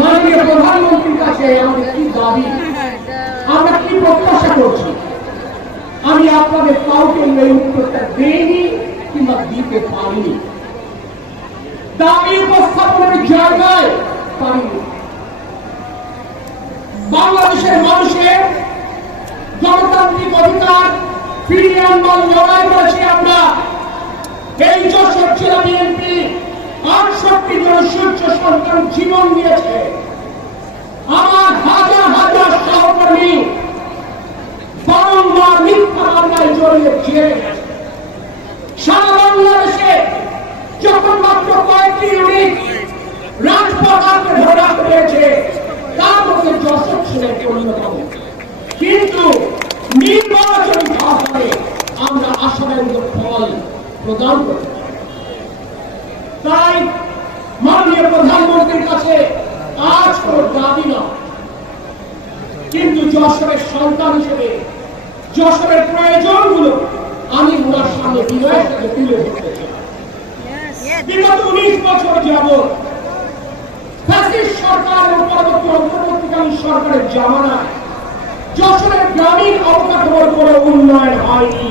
মাননীয় প্রধানমন্ত্রীর কাছে আমাদের কি দাবি, আমরা কি প্রত্যাশা করছি, আমি আপনাদের কাউকে এই উত্তরটা দেইনি কিংবা দিতে পারিনি। দাবি উপস্থাপনের জায়গায় পারিনি। বাংলাদেশের মানুষের গণতান্ত্রিক অধিকার ফিরিয়ে আনবার লড়াই করেছি আমরা। এই যশোর জেলা বিএনপি 68 জন সূর্য সন্তান জীবন দিয়েছে। আমার হাজার হাজার সহকর্মী বারংবার মিথ্যা মামলায় জড়িয়ে জেলে গেছে। সারা বাংলাদেশে যখন মাত্র কয়েকটি ইউনিট রাজপথ ধরে রাখতে পেরেছে, তার মধ্যে যশোর ছিলেন অন্যতম। কিন্তু নির্বাচনী ভাষায় আমরা আশাব্যঞ্জক ফল প্রদান করতে পারি। তাই মাননীয় প্রধানমন্ত্রীর কাছে আজ কোন দাবি নয়, কিন্তু যশোরের সন্তান হিসেবে যশোরের প্রয়োজনগুলো আমি ওনার সামনে বিনয়ের সাথে তুলে ধরতে চাই। বিগত 19 বছর যাবৎ ফ্যাসিস্ট সরকার এবং পরবর্তী অন্তর্বর্তীকালীন সরকারের জামানায় যশোরের গ্রামীণ অবকাঠামোর কোনো উন্নয়ন হয়নি।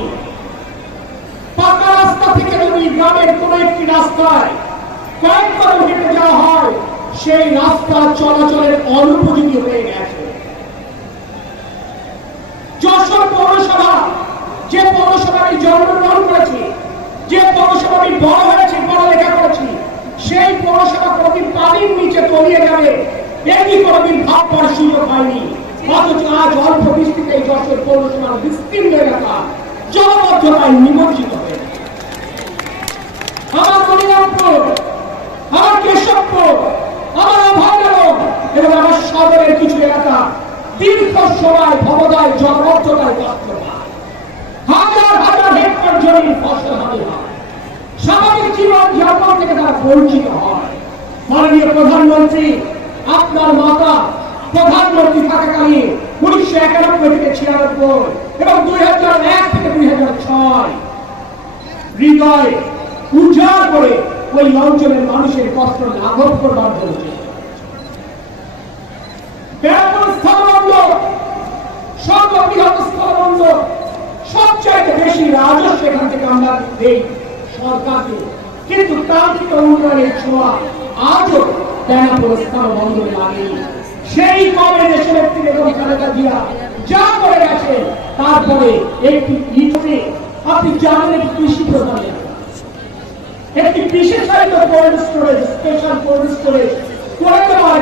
পাকা রাস্তা থেকে যদি গ্রামের কোন একটি রাস্তায় কয়েক কদম হেঁটে যাওয়া হয়, সেই রাস্তা চলাচলের অনুপযোগী হয়ে গেছে। যশোর পৌরসভা, যে পৌরসভা আমি জন্মগ্রহণ করেছি, যে পৌরসভা আমি বড় হয়েছি, পড়ালেখা করেছি, সেই পৌরসভা কোনদিন পানির নিচে তলিয়ে যাবে এটি কোনদিন ভাববার সুযোগ হয়নি। অথচ আজ অল্প বৃষ্টিতে যশোর পৌরসভার বিস্তীর্ণ এলাকা জলবদ্ধতায় নিমজ্জিত হয়ে গেছে। আমার মনিরামপুর, আমার কেশবপুর, আমার অভয়নগর এবং আমার শহরের কিছু এলাকা দীর্ঘ সময় ভবদায় জলবদ্ধতায় কষ্ট পায়। হাজার হাজার হেক্টর জমি ফসল হানি হয়। স্বাভাবিক জীবন যাপন থেকে তারা বঞ্চিত হয়। মাননীয় প্রধানমন্ত্রী, আপনার মাতা প্রধানমন্ত্রী থাকাকালীন 1991 থেকে 96 এবং 2001 থেকে 2006 হৃদয় উজাড় করে ওই অঞ্চলের মানুষের কষ্ট লাঘব করবার জন্য ব্যাপক স্থলবন্ধ, সর্ববৃহৎ স্থলবন্ধ, সবচাইতে বেশি রাজস্ব এখান থেকে আমরা দেই সরকারকে, কিন্তু কাঙ্ক্ষিত উন্নয়নের ছোঁয়া আজও বেনাপোল স্থলবন্দরে লাগেনি। সেই কবে দেশের একটি বেগম খালেদা জিয়া যা করে গেছে, তারপরে একটি ইটে আপনি জানেন একটি কৃষি প্রধান একটি বিশেষায়িত cold storage, special cold storage করে দেওয়া